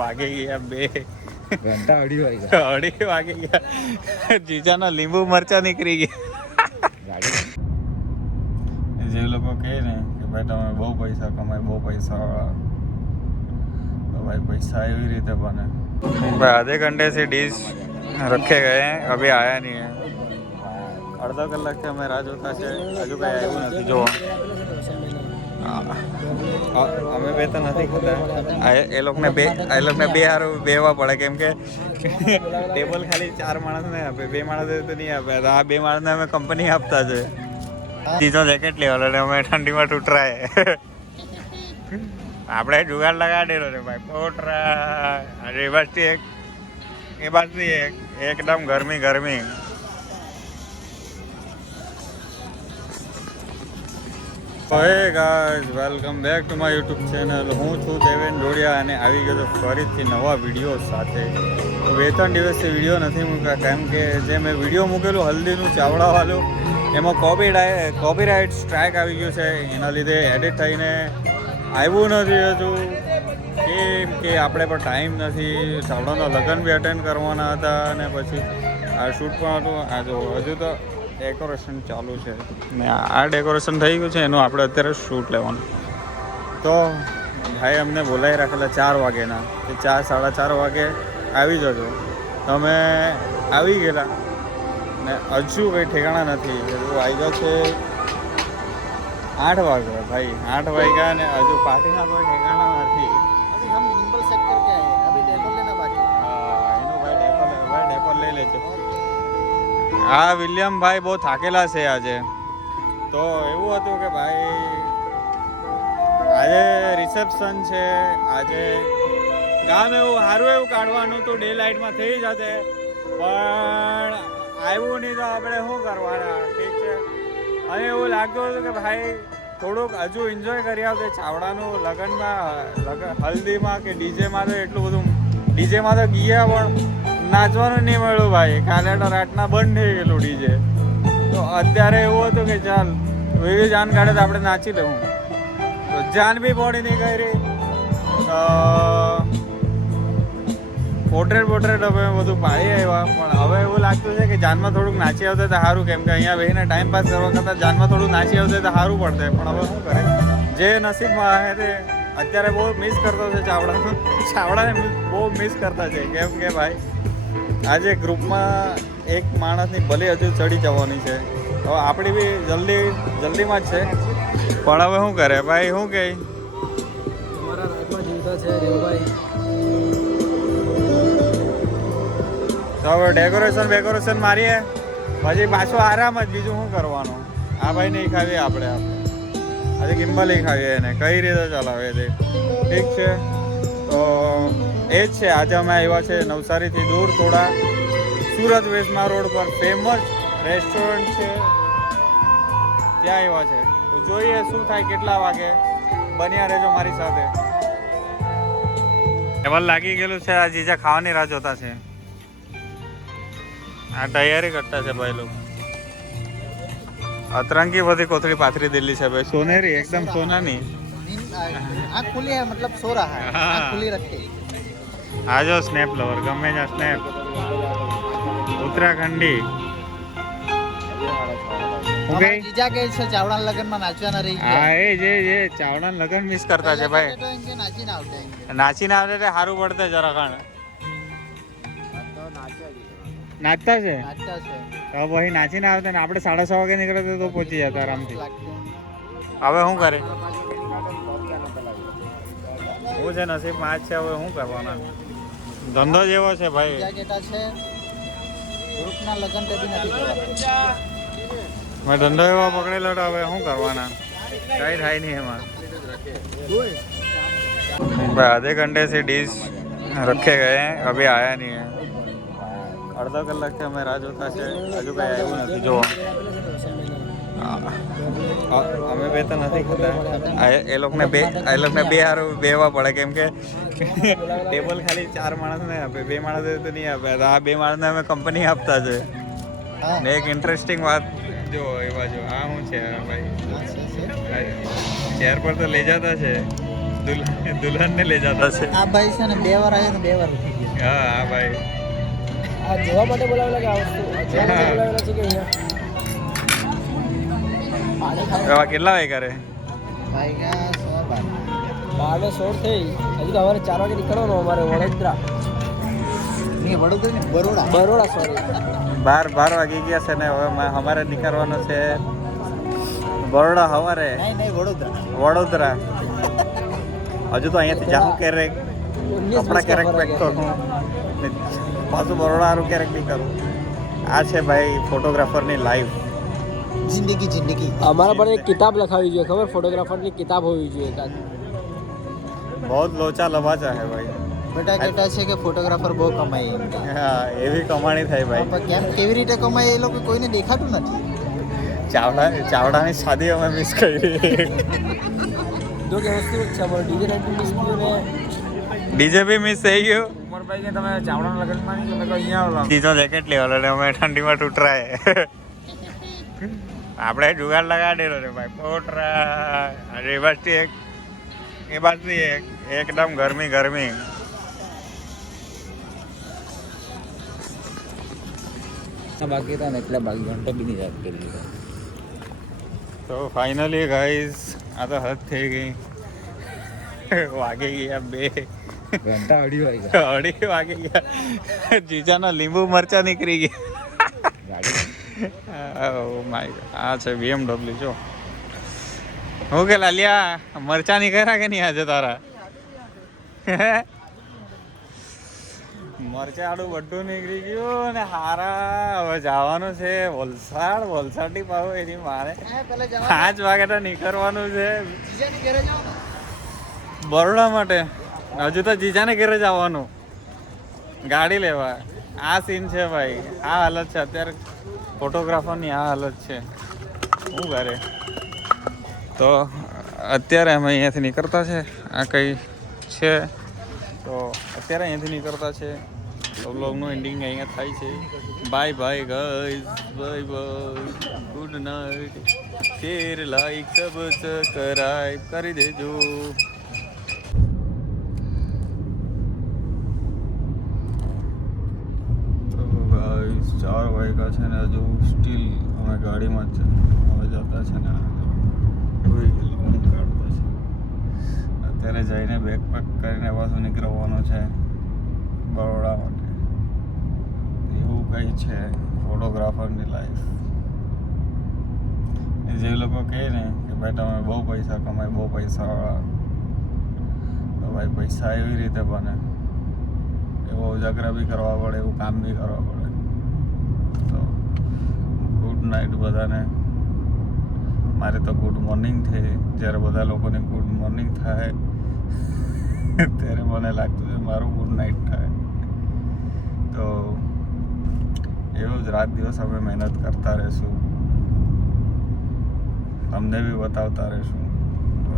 વાગી ગયા 2 ઘંટા 2:30 વાગી ગયા જીજાનો લીંબુ મરચા નીકળી ગયા જે લોકો કહે ને કે ભાઈ તમે બહુ પૈસા કમાય બહુ પૈસા વાળા तो भाई पैसा एवी रीते बने भाई आधे घंटे से डिश रखे गए हैं अभी आया नहीं है अर्धा कलाक से અમે રાહ જોતા છે હજુ કઈ આવ્યું નથી જો અમે બે તો નથી ખાતા એ લોકોને બે હારું બેવા પડે કેમ કે ટેબલ ખાલી 4 માણસ ને આપે 2 માણસ તો નહીં આપે આ 2 માણસને અમે કંપની આપતા છે સીધો જેકેટ લેવાનો અને અમે ઠંડીમાં ટૂટરાય આપણે જુગાડ લગાડેલો રે ભાઈ પોટરા અરે એ બાજથી એક એકદમ ગરમી hey guys welcome back to my YouTube channel હું છું દેવેન ડોડિયા અને આવી ગયો ફરીથી નવા વિડીયો સાથે 2-3 દિવસથી વિડીયો નથી મૂક્યા કેમ કે જે મેં વિડીયો મૂકેલું હલ્દીનું ચાવડાવાળું એમાં કોપીરાઇટ સ્ટ્રાઇક આવી ગયું છે એના લીધે એડિટ થઈને આવ્યું નથી હજુ કેમ કે આપણે પણ ટાઈમ નથી ચાવડાનો લગ્ન બી અટેન્ડ કરવાના હતા અને પછી આ શૂટ પણ હતું આ જો હજુ તો ડેકોરેશન ચાલુ છે ને આ ડેકોરેશન થઈ ગયું છે એનું આપણે અત્યારે શૂટ લેવાનું તો ભાઈ અમને બોલાવી રાખેલા 4 વાગ્યાના કે 4-4:30 વાગે આવી જજો તમે આવી ગયેલા ને હજુ કંઈ ઠેકાણા નથી હજુ આવી છે 8 વાગ્યા ભાઈ 8 વાગ્યા ને હજુ પાર્ટીના કોઈ ઠેકાણા નથી अभी हम निम्बल सेट करके आए हैं अभी डेकोर लेना बाकी એનું ભાઈ ડેકોર લઈ લેજો હા વિલિયમ ભાઈ બહુ થાકેલા છે આજે તો એવું હતું કે ભાઈ આજે રિસેપ્શન છે આજે ગામ એવું સારું એવું કાઢવાનું તો ડે લાઇટમાં થઈ જશે પણ આવ્યું નહીં તો આપણે શું કરવાના ઠીક છે અને એવું લાગતું હતું કે ભાઈ થોડુંક હજુ એન્જોય કરી આવશે ચાવડાનું લગ્નમાં હલ્દીમાં કે ડીજેમાં તો એટલું બધું ડીજેમાં તો ગયા પણ નાચવાનું નહીં મળ્યું ભાઈ કાલે તો રાતના બંધ થઈ ગયેલું ડીજે તો અત્યારે એવું હતું કે ચાલ એવી જાન કાઢે તો આપણે નાચી લેવું તો જાન બી પડી નહીં કરી પોર્ટ્રેટ હવે બધું પાડી આવ્યા પણ હવે એવું લાગતું છે કે જાનમાં થોડુંક નાચી આવતે તો સારું કેમ કે અહીંયા બેસીને ટાઈમ પાસ કરવા કરતાં જાનમાં થોડુંક નાચી આવતે તો સારું પડશે પણ હવે શું કરે જે નસીબમાં આવે તે અત્યારે બહુ મિસ કરતો છે ચાવડાને બહુ મિસ કરતા છે કેમ કે ભાઈ આજે ગ્રુપમાં એક માણસની ભલે હજુ ચડી જવાની છે હવે આપણી બી જલ્દીમાં જ છે પણ હવે શું કરે ભાઈ શું કહે हमारा राजमा जीवता है रेवभाई તો હવે ડેકોરેશન મારીએ પછી પાછો આરામ જ બીજું શું કરવાનું આ ભાઈ નહીં ખાવીએ આપણે આજે કિંબલી ખાવીએ એને કઈ રીતે ચલાવે તે ઠીક છે તો એ જ છે આજે અમે આવ્યા છે નવસારીથી દૂર થોડા સુરત વેસમા રોડ પર ફેમસ રેસ્ટોરન્ટ છે ત્યાં આવ્યા છે તો જોઈએ શું થાય કેટલા વાગે બન્યા રહેજો મારી સાથે ટેબલ લાગી ગયેલું છે આ જીજા ખાવાની રાહ જોતા છે આ તૈયારી કરતા છે ભાઈ લોકો અતરંગી બધી કોથળી પાથરી દિલ્હી છે ભાઈ સોનેરી એકદમ સોનાની आँख खुली है मतलब सो रहा है आँख खुली रखे આ જો સ્નેપ લવર ગમે ત્યાં સ્નેપ ઉત્તરાખંડી हमारे जीजा के से चावड़ा लगन में नाचवा ना रही હા એ જે ચાવડા લગન મિસ કરતા છે ભાઈ तो इनके नाची ना उठे નાચીને આવે એટલે સારું પડતે જરા ખાણ तो નાચતા છે नाचता से તો પછી નાચીને આવતા ને આપણે 6:30 વાગે નીકળતા તો પહોંચી જતા આરામથી लगते हैं હવે શું કરે હું છે નસીબમાં જ છે હવે શું કરવાના ધંધો જેવો છે ભાઈ जीजा केटा છે ગ્રુપના લગન તે બી નથી જવા મેં ધંધો એવો પકડેલો તો હવે શું કરવાના કઈ થાય નહીં એમાં भाई आधे घंटे से डिश रखे गए हैं अभी आया नहीं है अर्धा कलाक से અમે રાહ જોતા છે હજુ કઈ આવ્યું નથી જો અમે બે તો નથી ખાતા એ લોકોને બે હારું બેવા પડે કેમ કે ટેબલ ખાલી 4 માણસ ને આપે 2 માણસ તો નહીં આપે આ 2 માણસને અમે કંપની આપતા છે ને એક ઇન્ટરેસ્ટિંગ વાત જો એ બાજુ આ શું છે ભાઈ ચેર પર તો લઈ જતા છે દુલ્હન ને લઈ જતા છે. આ ભાઈ છે ને 2 વાર આવ્યો ને 2 વાર ઉઠી ગયો. હા હા ભાઈ. આ જોવા માટે બોલાવેલા કે આ વસ્તુ જોવા માટે બોલાવેલા છે કે અહીંયા એવા કેટલા વાગ્યા રે? ભાઈ ગયા 12:16 થઈ. હજી તો સવારે 4 વાગે નીકળવાનું અમારે વડોદરા. નહીં વડોદરા ને બરોડા. બરોડા સોરી. 12 વાગી ગયા છે ને હવે અમારે નીકળવાનું છે બરોડા સવારે નહીં વડોદરા. વડોદરા. હજુ તો અહીંયાથી જાઉં ક્યારેક કપડા ક્યારેક પેક કરું ને પાછું બરોડા હારું ક્યારેક નહીં કરું. આ છે ભાઈ ફોટોગ્રાફરની લાઈફ. જિંદગી અમારા પર એક કિતાબ લખાવી જોઈએ ખબર ફોટોગ્રાફરની કિતાબ હોવી જોઈએ એકાદ. બહુ લોચા લબાચા હે ભાઈ. બેટા કહેતા છે કે ફોટોગ્રાફર બહુ કમાય એમ. હા એવી કમાણી થાય ભાઈ. પણ કેમ કેવી રીતે કમાય એ લોકો કોઈને દેખાતું નથી. ચાવડાની શાદી અમે મિસ કરી. જો કે વસ્તુ જ છે અમારે ડીજે નાઇટ મિસ થયું ને ડીજે બી મિસ થઈ ગયું. ઉમરભાઈ કે તમે ચાવડાના લગ્નમાં નહીં તમે તો અહીંયા આવલા. સીધો જેકેટ લેવાનો ને અમે ઠંડીમાં ટૂટરાય. આપણે જુગાડ લગાડેલો રે ભાઈ પોટરા. એ બાજથી એક એકદમ ગરમી. બાકી હતા ને એટલે બાકી ઘંટો બી નહીં યાદ કરી લીધો. તો ફાઇનલી ગાઈઝ આ તો હદ થઈ ગઈ. વાગી ગયા 2. ઘંટા 2:30 વાગ્યા. 2:30 વાગી ગયા. જીજાના લીંબુ મરચા નીકળી ગયા. ગાડી ઓ માય ગોડ. આ છે BMW જો. હું કે લાલિયા મરચા નીકળ્યા કે નહીં આજે તારા? મરચા આડું બધું નીકળી ગયું ને હારા હવે જવાનું છે વલસાડથી પાવ એની મારે 5 વાગે તો નીકળવાનું છે બરોડા માટે. હજુ તો જીજાને ઘરે જવાનું ગાડી લેવા. આ સીન છે ભાઈ. આ હાલત છે અત્યારે ફોટોગ્રાફરની. આ હાલત છે શું કરે. તો અત્યારે અમે અહીંયાથી નીકળતા છે. આ કંઈ છે તો અત્યારે અહીંયાથી નીકળતા છે. તો બ્લોગનું એન્ડિંગ અહીંયા થાય છે. Bye bye guys. Bye good night. Share like subscribe કરી દેજો. તો ગાઈઝ 4 વાગ્યા છે ને હજુ સ્ટીલ અમે ગાડીમાં જ છે. હવે જતા છે ને કાઢતા છે. અત્યારે જઈને બેગ પેક કરીને પાછું નીકળવાનું છે બરોડા માટે. એવું કંઈ છે ફોટોગ્રાફરની લાઈફ. જે લોકો કહે ને કે ભાઈ તમે બહુ પૈસા કમાય બહુ પૈસાવાળા, તો ભાઈ પૈસા એવી રીતે બને. એવો ઉજાગરા બી કરવા પડે, એવું કામ બી કરવા પડે. તો ગુડ નાઇટ બધાને. મારે તો ગુડ મોર્નિંગ થઈ. જ્યારે બધા લોકોને ગુડ મોર્નિંગ થાય ત્યારે મને લાગતું છે મારું ગુડ નાઇટ થાય. તો એવું જ રાત દિવસ અમે મહેનત કરતા રહીશું, તમને બી બતાવતા રહીશું. તો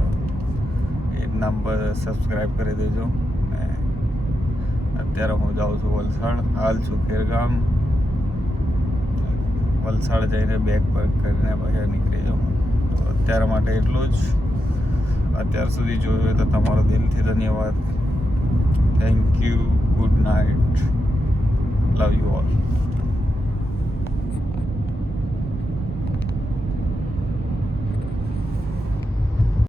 એ નામ પર સબસ્ક્રાઈબ કરી દેજો. ને અત્યારે હું જાઉં છું વલસાડ. હાલ છું ખેરગામ. વલસાડ જઈને બેગ પેક કરીને બહાર નીકળી જાઉં. તો અત્યારે માટે એટલું જ. અત્યાર સુધી જોયું હોય તો તમારો દિલથી ધન્યવાદ. Thank you. Good night. Love you all.